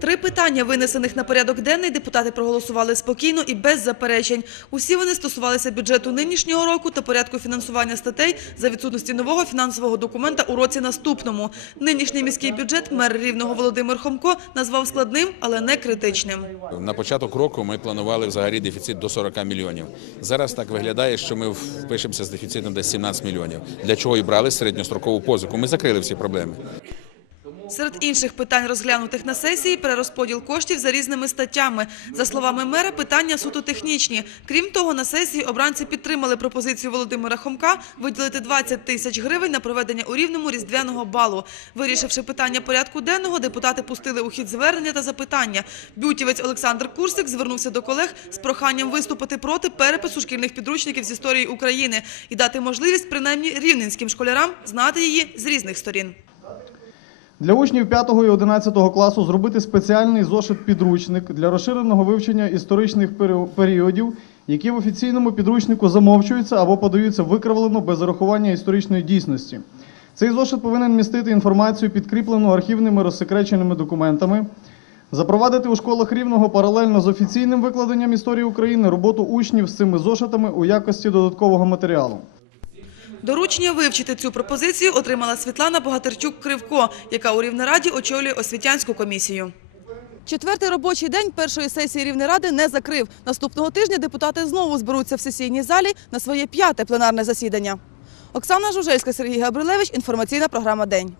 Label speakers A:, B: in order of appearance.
A: Три питання, винесених на порядок денний, депутати проголосували спокійно і без заперечень. Усі вони стосувалися бюджету нинішнього року та порядку фінансування статей за відсутності нового фінансового документа у році наступному. Нинішній міський бюджет мер Рівного Володимир Хомко назвав складним, але не критичним.
B: На початок року ми планували взагалі дефіцит до 40 мільйонів. Зараз так виглядає, що ми впишемося з дефіцитом десь 17 мільйонів. Для чого і брали середньострокову позику. Ми закрили всі проблеми.
A: Серед інших питань, розглянутих на сесії, перерозподіл коштів за різними статтями. За словами мера, питання суто технічні. Крім того, на сесії обранці підтримали пропозицію Володимира Хомка виділити 20 тисяч гривень на проведення у Рівному різдвяного балу. Вирішивши питання порядку денного, депутати пустили у хід звернення та запитання. Бютівець Олександр Курсик звернувся до колег з проханням виступити проти перепису шкільних підручників з історії України і дати можливість принаймні рівненським школярам знати її з різних сторін.
C: Для учнів 5 і 11 класу зробити спеціальний зошит-підручник для розширеного вивчення історичних періодів, які в офіційному підручнику замовчуються або подаються викривлено без урахування історичної дійсності. Цей зошит повинен містити інформацію, підкріплену архівними розсекреченими документами, запровадити у школах рівного паралельно з офіційним викладенням історії України роботу учнів з цими зошитами у якості додаткового матеріалу.
A: Доручення вивчити цю пропозицію отримала Світлана Богатирчук-Кривко, яка у Рівнераді очолює освітянську комісію. Четвертий робочий день першої сесії Рівнеради не закрив. Наступного тижня депутати знову зберуться в сесійній залі на своє п'яте пленарне засідання. Оксана Жужельська, Сергій Габрилевич. Інформаційна програма «День».